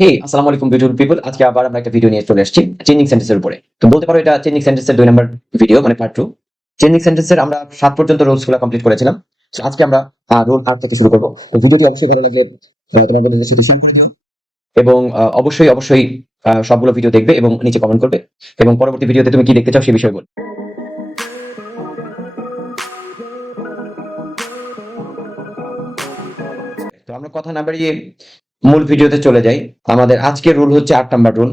হে আসসালামু আলাইকুম beautiful people. আজকে আবার আমরা একটা ভিডিও নিয়ে চলে আসছি চেঞ্জিং সেন্টেন্সের উপরে। তো বলতে পারো এটা চেঞ্জিং সেন্টেন্সের 2 নম্বর ভিডিও, মানে পার্ট 2। চেঞ্জিং সেন্টেন্সের আমরা 7 পর্যন্ত রুলস গুলো কমপ্লিট করেছিলাম। তো আজকে আমরা রুল 8 থেকে শুরু করব। তো ভিডিওটি অবশ্যই ভালো লাগলে তোমার বন্ধুদের সাথে শেয়ার করে দিও এবং অবশ্যই সবগুলো ভিডিও দেখবে এবং নিচে কমেন্ট করবে এবং পরবর্তী ভিডিওতে তুমি কি দেখতে চাও সেই বিষয়ে বলবে। তো আমরা কথা না বাড়িয়ে মূল ভিডিওতে চলে যাই। আমাদের আজকের রুল হচ্ছে 8 নম্বর রুল।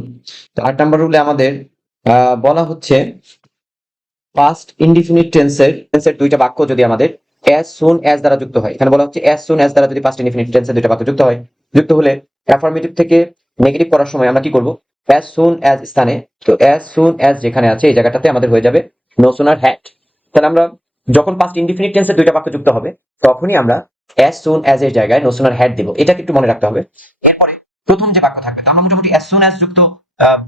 তো 8 নম্বর রুলে আমাদের বলা হচ্ছে পাস্ট ইনডিফিনিট টেন্সের দুইটা বাক্য যদি আমাদের as soon as দ্বারা যুক্ত হয়। এখানে বলা হচ্ছে as soon as দ্বারা যদি পাস্ট ইনডিফিনিট টেন্সের দুইটা বাক্য যুক্ত হলে অ্যাফার্মেটিভ থেকে নেগেটিভ করার সময় আমরা কি করব? as soon as স্থানে, তো as soon as যেখানে আছে এই জায়গাটাতে আমাদের হয়ে যাবে no sooner had। তাহলে আমরা যখন পাস্ট ইনডিফিনিট টেন্সের দুইটা বাক্য যুক্ত হবে তখনই আমরা as soon as এর জায়গায় no sooner had দিব। এটাকে একটু মনে রাখতে হবে। এরপরে প্রথম যে বাক্য থাকবে, তাহলে মোটামুটি as soon as যুক্ত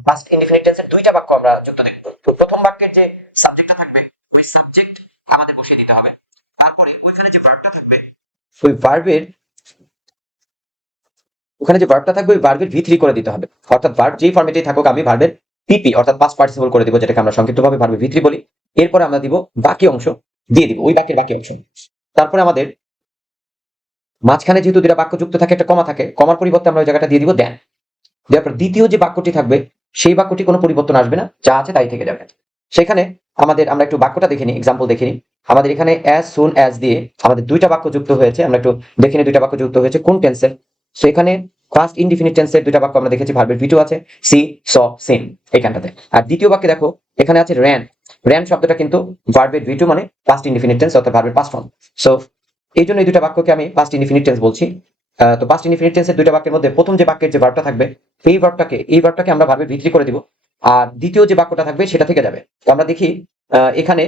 পাস্ট ইনডিফিনিট টেন্সের দুইটা বাক্য আমরা যুক্ত দেখব। তো প্রথম বাক্যের যে সাবজেক্টটা থাকবে ওই সাবজেক্ট আমাদের বসিয়ে দিতে হবে। তারপরে ওইখানে যে ভার্বটা থাকবে ওই ভার্বের ওখানে যে ভার্বটা থাকবে ওই ভার্বের ভি3 করে দিতে হবে। অর্থাৎ ভার্ব যেই ফরম্যাটেই থাকুক আমি ভার্বের পিপি অর্থাৎ পাস্ট পার্টিসিপল করে দিব, যেটাকে আমরা সংক্ষিপ্তভাবে ভার্বের ভি3 বলি। এরপরে আমরা দিব বাকি অংশ, দিয়ে দিব ওই বাক্যের বাকি অংশ। তারপরে আমাদের মাঝখানে যেহেতু দুটা বাক্য যুক্ত থাকে একটা কমা থাকে, কমার পরিবর্তে আমরা ওই জায়গাটা দিয়ে দিব দেন। দেওয়ার পর দ্বিতীয় যে বাক্যটি থাকবে সেই বাক্যটি কোনো পরিবর্তন আসবে না, যা আছে তাই থেকে যাবে। সেখানে আমরা একটু বাক্যটা দেখে নিই, এক্সাম্পল দেখে নিই। আমাদের এখানে as soon as দিয়ে আমাদের দুইটা বাক্য যুক্ত হয়েছে। আমরা একটু দেখে নিই দুইটা বাক্য যুক্ত হয়েছে কোন টেন্সের। সো এখানে ফার্স্ট ইনডিফিনিট টেন্সের দুইটা বাক্য আমরা দেখেছি, ভার্বের ভি2 আছে, সি স সেম এইখানটাতে। আর দ্বিতীয় বাক্যে দেখো এখানে আছে র্যান শব্দটা কিন্তু ভার্বের ভি2 মানে ফার্স্ট ইনডিফিনিট টেন্স অর্থাৎ ভার্বের পাস্ট ফর্ম। সো এই জন্য এই দুইটা বাক্যকে আমি ফার্স্ট ইনডিফিনিট টেন্স বলছি। তো পাস্ট ইনডিফিনিট টেন্সের দুইটা বাক্যের মধ্যে প্রথম যে বাক্যের যে ভার্বটা থাকবে এই ভার্বটাকে আমরা ভার্বের ভি3 করে দিব। আর দ্বিতীয় যে বাক্যটা থাকবে সেটা থেকে যাবে। তো আমরা দেখি এখানে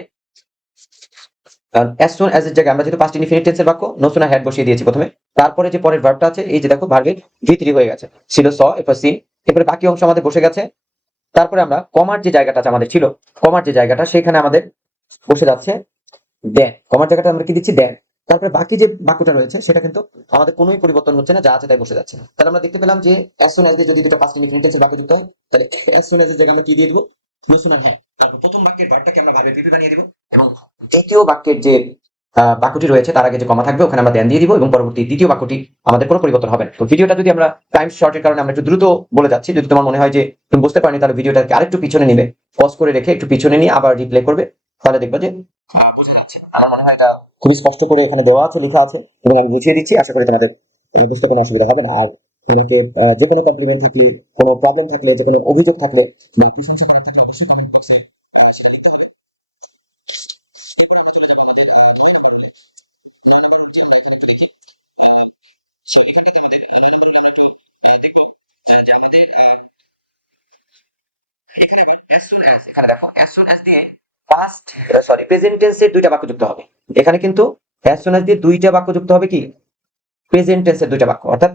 as soon as এর জায়গায় আমরা যেহেতু পাস্ট ইনডিফিনিট টেন্সের বাক্য no sooner had বসিয়ে দিয়েছি প্রথমে। তারপরে যে পরের ভার্বটা আছে এই যে দেখো ভার্বের ভি3 হয়ে গেছে, ছিল স এরপর সিন, এরপরে বাকি অংশ আমাদের বসে গেছে। তারপরে আমরা কমার যে জায়গাটা আছে আমাদের ছিল, কমার যে জায়গাটা সেখানে আমাদের বসে যাচ্ছে দেন। কমার জায়গাটা আমরা কি দিচ্ছি? দেন। তারপরে বাকি যে বাক্যটা রয়েছে সেটা কিন্তু আমাদের কোনোই পরিবর্তন হচ্ছে না, যা আছে তাই বসে যাচ্ছে। তাহলে আমরা দেখতে পেলাম যে as soon as দিয়ে যদি দুটো পাস্ট ইনডিফিনিট টেন্সের বাক্য যুক্ত হয় তাহলে as soon as এর জায়গায় আমরা কি দিয়ে দিব? no sooner had। তারপর প্রথম বাক্যের ভার্বটাকে আমরা ভাবে পিপি বানিয়ে দিব এবং দ্বিতীয় বাক্যের যে বাক্যটি রয়েছে তার আগে যে কমা থাকবে ওখানে আমরা দেন দিয়ে দিব এবং পরবর্তী দ্বিতীয় বাক্যটি আমাদের কোনো পরিবর্তন হবে না। তো ভিডিওটা যদি আমরা টাইম শর্টের কারণে আমরা একটু দ্রুত বলে যাচ্ছি, যদি তোমার মনে হয় যে তুমি বুঝতে পারনি তাহলে ভিডিওটাকে আরেকটু পিছনে নিবে, পজ করে রেখে একটু পিছনে নিয়ে আবার রিপ্লে করবে, তাহলে দেখবে যে বোঝা যাচ্ছে। আমার মনে হয় এটা খুবই স্পষ্ট করে এখানে দেওয়া আছে, লেখা আছে এবং আমি বুঝিয়ে দিচ্ছি। আশা করি তোমাদের বুঝতে কোনো অসুবিধা হবে না। আর তোমাকে যে কোনো কমপ্লিমেন্ট থাকলে, কোনো প্রবলেম থাকলে, যে কোনো অভিযোগ থাকলে বা প্রশংসা করার থাকলে অবশ্যই কমেন্ট বক্সে এখানে দেখো as soon as দিয়ে প্রেজেন্ট টেন্সের দুইটা বাক্য যুক্ত হবে। এখানে কিন্তু as soon as দিয়ে দুইটা বাক্য যুক্ত হবে কি? প্রেজেন্ট টেন্সের দুইটা বাক্য, অর্থাৎ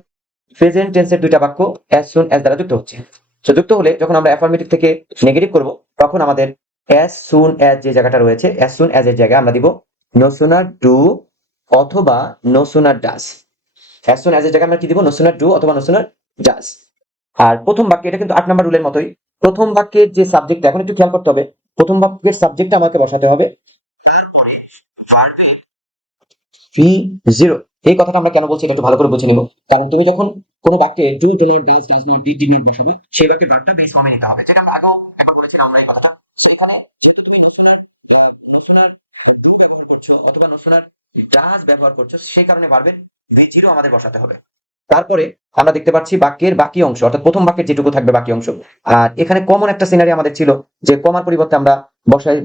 প্রেজেন্ট টেন্সের দুইটা বাক্য as soon as দ্বারা যুক্ত হচ্ছে। তো যুক্ত হলে যখন আমরা অ্যাফার্মেটিভ থেকে নেগেটিভ করব তখন আমাদের as soon as যে জায়গাটা রয়েছে as soon as এর জায়গায় আমরা দিব no sooner do অথবা no sooner does। as soon as এর জায়গায় আমরা কি দিব? no sooner do অথবা no sooner does। আর প্রথম বাক্যে এটা কিন্তু 8 নম্বর রুলের মতোই। প্রথম বাক্যের যে সাবজেক্ট, এখন একটু খেয়াল করতে হবে, প্রথম বাক্যের সাবজেক্টটা আমাকে বসাতে হবে V0। এই কথাটা আমরা কেন বলছি এটা একটু ভালো করে বুঝে নিব। কারণ তুমি যখন কোনো বাক্যে do don't does does not did did not বসাবে সেই বাক্যের ভার্বটা বেস ফর্মে নিতে হবে, যেটা আমরা আগেও একবার বলেছিলাম আমরা এই কথাটা। সেখানে যেহেতু তুমি নোসোনার ডু ব্যবহার করছো অথবা নোসোনার ডাজ ব্যবহার করছো, সেই কারণে ভার্বের V0 আমাদের বসাতে হবে। তারপরে আমরা দেখতে পাচ্ছি বাক্যের বাকি অংশ, অর্থাৎ প্রথম বাক্যের যেটুকু থাকবে বাকি অংশ। আর এখানে কমন একটা সিনারি আমাদের ছিল যে কমার পরিবর্তে আমরা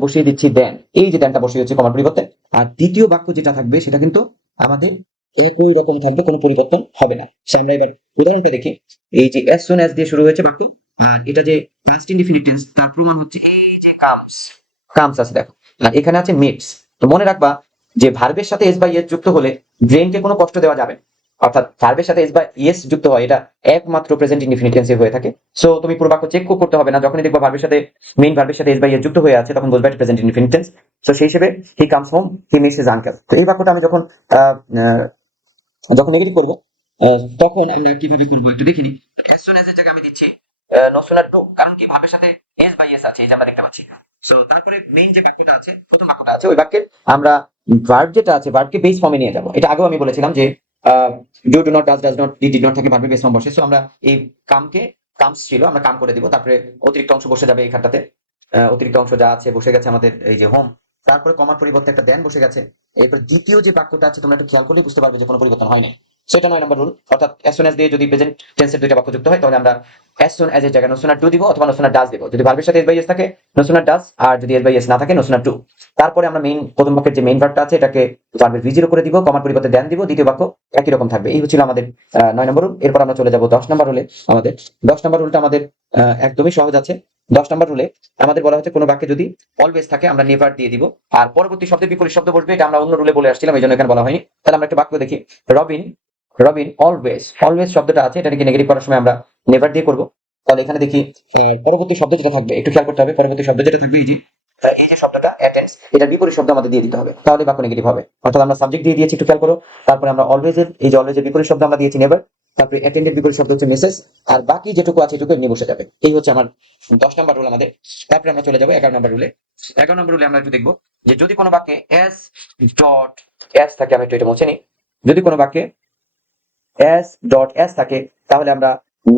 বসিয়ে দিচ্ছি দেন, এই যে দেনটা বসিয়ে হচ্ছে কমার পরিবর্তে। আর দ্বিতীয় বাক্য যেটা থাকবে সেটা কিন্তু আমাদের একই রকম থাকবে, কোনো পরিবর্তন হবে না। আমরা এবার উদাহরণটা দেখি। এই যে as soon as দিয়ে শুরু হয়েছে বাক্য, আর এটা যে পাস্ট ইনডিফিনিট টেন্স তার প্রমাণ হচ্ছে এই যে কামস আছে দেখো, আর এখানে আছে মিটস। তো মনে রাখবা যে ভার্বের সাথে এস বা ইএস যুক্ত হলে ব্রেনকে কোনো কষ্ট দেওয়া যাবে না। অর্থাৎ ভার্বের সাথে এস বা ইএস যুক্ত হয় এটা একমাত্র প্রেজেন্ট ইনডিফিনিট টেন্সে হয়ে থাকে। সো তুমি পুরো বাক্য চেক করতে হবে না, যখনই দেখবা ভার্বের সাথে মেইন ভার্বের সাথে এস বা ইএস যুক্ত হয়ে আছে তখন বলবা এটা প্রেজেন্ট ইনডিফিনিট টেন্স। সো সেই হিসেবে he comes home, he meets his uncle. তো এই বাক্যটা আমি যখন নেগেটিভ করব তখন আমরা কিভাবে করবো একটু দেখিনি। অ্যাজ সুন অ্যাজ এর জায়গায় আমি দিচ্ছি নো সুনার ডু, কারণ কি ভার্বের সাথে এস বাই এস আছে, এই যে আমরা দেখতে পাচ্ছি। সো তারপরে মেইন যে বাক্যটা আছে, প্রথম বাক্যটা আছে, ওই বাক্যের আমরা ভার্ব যেটা আছে ভার্বকে বেস ফর্মে নিয়ে যাবো। এটা আগেও আমি বলেছিলাম যে do do not does not did not থাকে ভার্বের বেস ফর্ম বসে। সো আমরা এই কামকে, কামস ছিল, আমরা কাম করে দিব, তারপরে অতিরিক্ত অংশ বসে যাবে এইখানটাতে। অতিরিক্ত অংশ যা আছে বসে গেছে আমাদের এই যে হোম, তারপরে কমার পরিবর্তে একটা দেন বসে গেছে। এরপর দ্বিতীয় যে বাক্যটা আছে তোমরা একটু খেয়াল করলে বুঝতে পারবে যে কোনো পরিবর্তন হয় নাই। সেটা 9 নম্বর রুল। অর্থাৎ অ্যাজ সুন অ্যাজ দিয়ে যদি প্রেজেন্ট টেন্সের দুইটা বাক্য যুক্ত হয় তাহলে আমরা অ্যাজ সুন অ্যাজ এর জায়গায় নো সুনার ডু দিব অথবা নো সুনার ডাজ দিব। যদি ভার্বের সাথে এস বাই এস থাকে নো সুনার ডাজ, আর যদি এস বাই এস না থাকে নো সুনার ডু। তারপরে আমরা মেইন প্রথম বাক্যের যে মেইন ভার্বটা আছে এটাকে ভার্বের ভি জিরো করে দিব, কমার পরিবর্তে দেন দিব, দ্বিতীয় বাক্য একই রকম থাকবে। এই হচ্ছিল আমাদের 9 নম্বর রুল। এরপর আমরা চলে যাব 10 নম্বর রুলে। আমাদের 10 নম্বর রুলটা আমাদের একদমই সহজ আছে। 10 নম্বর রুলে আমাদের বলা হচ্ছে কোনো বাক্যে যদি অলওয়েজ থাকে আমরা নেভার দিয়ে দিব, আর পরবর্তী শব্দের বিপরীত শব্দ বসবে। এটা আমরা অন্য রুলে বলে আসছিলাম, এই জন্য এখানে বলা হয়নি। তাহলে আমরা একটা বাক্য দেখি। রবিন রবিন অলওয়েজ, অলওয়েজ শব্দটা আছে এটাকে নেগেটিভ করার সময় আমরা নেভার দিয়ে করব। তাহলে এখানে দেখি পরবর্তী শব্দ যেটা থাকবে একটু খেয়াল করতে হবে। পরবর্তী শব্দ যেটা থাকবে এই যে শব্দটা অ্যাটেন্ডস, এটার বিপরীত শব্দ আমাদের দিয়ে দিতে হবে, তাহলে বাক্য নেগেটিভ হবে। অর্থাৎ আমরা সাবজেক্ট দিয়ে দিয়েছি, একটু খেয়াল করো। তারপরে আমরা অলওয়েজ এর, এই যে অলওয়েজ এর বিপরীত শব্দ আমরা দিয়েছি নেভার, তারপরে অ্যাটেন্ডের বিপরীত শব্দ হচ্ছে মেসেজ, আর বাকি যেটুকু আছে এটুকু এমনি বসে যাবে। এই হচ্ছে আমার 10 নম্বর রুল আমাদের। তারপরে আমরা চলে যাবো 11 নম্বর রুলে। 11 নম্বর রুলে আমরা একটু দেখবো যে যদি কোনো বাক্যে এস ডট এস থাকে, আমি একটু এটা মুছে নিই। যদি কোনো বাক্যে এস ডট এস থাকে তাহলে আমরা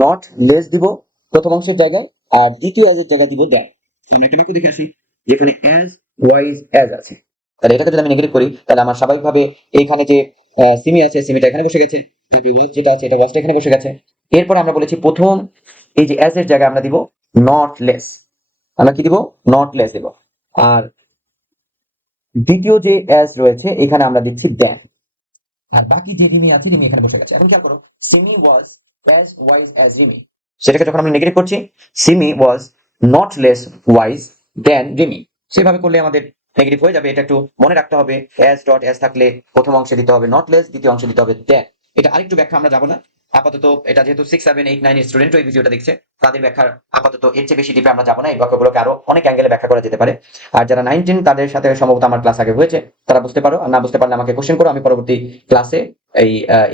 নট লেস দিব প্রথম অংশের জায়গায়, আর দ্বিতীয় এর জায়গায় দিব দ্যান। আমরা একটা বাক্য দেখে আসি যেখানে এস ওয়াইজ এস আছে। তাহলে এটাকে যদি আমি নেগেটিভ করি তাহলে আমার স্বাভাবিকভাবে এইখানে যে সিমি আছে সিমিটা এখানে বসে গেছে, যেটা আছে এটা ওয়াজটা এখানে বসে গেছে। এরপর আমরা বলেছি প্রথম এই যে এস এর জায়গায় আমরা দিব নট লেস, আমরা কি দিব? নট লেস দিব। আর দ্বিতীয় যে এস রয়েছে এখানে আমরা দিচ্ছি দ্যান, আর বাকি যে রিমি আছে রিমি এখানে বসে গেছে। এখন খেয়াল করো, Simi was as wise as Rimi, সেটাকে যখন আমরা নেগেটিভ করছি Simi was not less wise than Rimi, সেভাবে করলে আমাদের নেগেটিভ হয়ে যাবে। এটা একটু মনে রাখতে হবে। অ্যাজ ডট অ্যাজ থাকলে প্রথম অংশে দিতে হবে নট লেস, দ্বিতীয় অংশে দিতে হবে দেন। এটা আরেকটু ব্যাখ্যা আমরা যাবো না আপাতত। এটা যেহেতু 6, 7, 8, 9 এর স্টুডেন্ট ওই ভিডিওটা দেখছে, তাদের ব্যাখ্যার আপাতত এর চেয়ে বেশি ডিপে আমরা যাবো না। এই বাক্যগুলোকে আরো অনেক অ্যাঙ্গেলে ব্যাখ্যা করা যেতে পারে। আর যারা 9, 10 তাদের সাথে সম্ভবত আমার ক্লাস আগে হয়েছে, তারা বুঝতে পারো। আর না বুঝতে পারলে আমাকে কোশ্চেন করো, আমি পরবর্তী ক্লাসে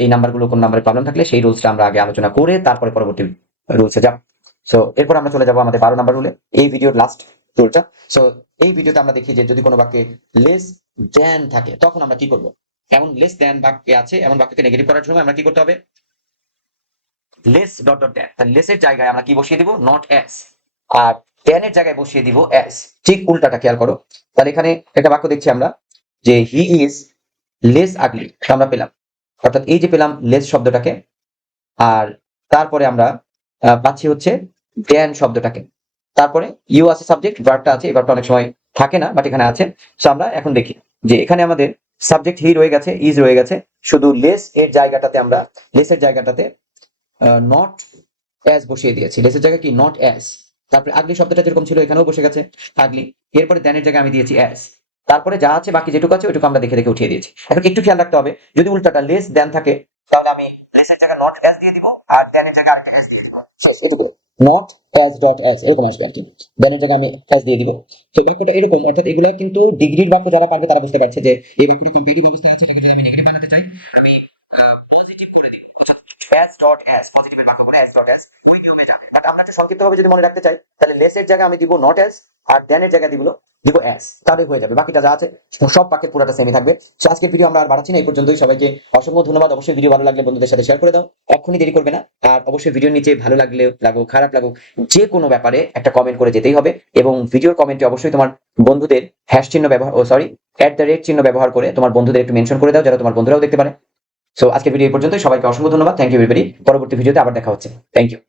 এই নাম্বারগুলো কোন নাম্বারে প্রবলেম থাকলে সেই রুলসটা আমরা আগে আলোচনা করে তারপরে পরবর্তী রুলসে যাব। সো এরপর আমরা চলে যাবো আমাদের 12 নাম্বার রুলে, এই ভিডিওর লাস্ট রুলটা। সো এই ভিডিওতে আমরা দেখি যে যদি কোনো বাক্যে লেস দ্যান থাকে তখন আমরা কি করব। এমন লেস দ্যান বাক্যে আছে, এমন বাক্যকে নেগেটিভ করার জন্য আমরা কি করতে হবে? Less dot dot than. তাহলে লেসের জায়গায় আমরা কি বসিয়ে দিব? Not S. আর দ্যানের জায়গায় বসিয়ে দিব এস। ঠিক উল্টাটা খেয়াল করো। তাহলে এখানে একটা বাক্য দেখছি আমরা যে হি ইজ লেস আগলি, আমরা পেলাম। অর্থাৎ এই যে পেলাম লেস শব্দটাকে, আর তারপরে আমরা পাচ্ছি হচ্ছে দেন শব্দটাকে। তারপরে ইউ আছে সাবজেক্ট, ভার্বটা আছে। এই ভার্বটা অনেক সময় থাকে না, বাট এখানে আছে। সো আমরা এখন দেখি যে এখানে আমাদের সাবজেক্ট হি রয়ে গেছে, ইজ রয়ে গেছে, শুধু লেস এর জায়গাটাতে আমরা লেসের জায়গাটাতে নট অ্যাজ বসিয়ে দিয়েছি। লেসের জায়গায় কি? Not as. তারপরে আগলি শব্দটা যেরকম ছিল এখানেও বসে গেছে আগলি। এরপরে দেনের জায়গায় আমি দিয়েছি অ্যাজ। তারপরে যা আছে বাকি যেটুকু আছে ওইটুকু আমরা দেখে দেখে উঠিয়ে দিয়েছি। এখন একটু খেয়াল রাখতে হবে, যদি উল্টাটা লেস দেন থাকে তাহলে আমি লেসের জায়গায় নট অ্যাজ দিয়ে দিব, আর দেনের জায়গায় আরেকটা অ্যাজ দিয়ে দিব। এটুকু নট অ্যাজ ডট অ্যাজ এরকম আসবে আর কি। দেনের জায়গায় আমি অ্যাজ দিয়ে দিব। তো বাক্যটা এরকম। অর্থাৎ এগুলো কিন্তু ডিগ্রির বাক্য যারা পারবে তারা বুঝতে পারছে যে এই বাক্যটা কম্পিটিটিভ অবস্থায় আছে, এটাকে যদি আমি নেগেটিভ বানাতে চাই আমি পজিটিভ করে দিব। অর্থাৎ অ্যাজ ডট অ্যাজ, পজিটিভের বাক্য করে অ্যাজ ডট অ্যাজ ওই নিয়মে যাবে। বাট আমরা একটা সংক্ষিপ্তভাবে যদি মনে রাখতে চাই তাহলে লেসের জায়গায় আমি দিব নট অ্যাজ, আর দেনের জায়গায় দিব অ্যাজ, তাহলে হয়ে যাবে। বাকিটা যা আছে সব বাক্যের পুরোটা সেমই থাকবে। সো আজকের ভিডিও আমরা আর বাড়াচ্ছি না, এই পর্যন্তই। সবাইকে অসংখ্য ধন্যবাদ। অবশ্যই ভিডিও ভালো লাগলে বন্ধুদের সাথে শেয়ার করে দাও, এক্ষুনি দেরি করবে না। আর অবশ্যই ভিডিওর নিচে ভালো লাগলে লাগুক খারাপ লাগুক যে কোনো ব্যাপারে একটা কমেন্ট করে যেতেই হবে, এবং ভিডিওর কমেন্টে অবশ্যই তোমার বন্ধুদের হ্যাশ চিহ্ন ব্যবহার চিহ্ন ব্যবহার করে তোমার বন্ধুদের একটু মেনশন করে দাও, যারা তোমার বন্ধুরাও দেখতে পারে। সো আজকের ভিডিও এই পর্যন্তই। সবাইকে অসংখ্য ধন্যবাদ। Thank you everybody. পরবর্তী ভিডিওতে আবার দেখা হচ্ছে। Thank you.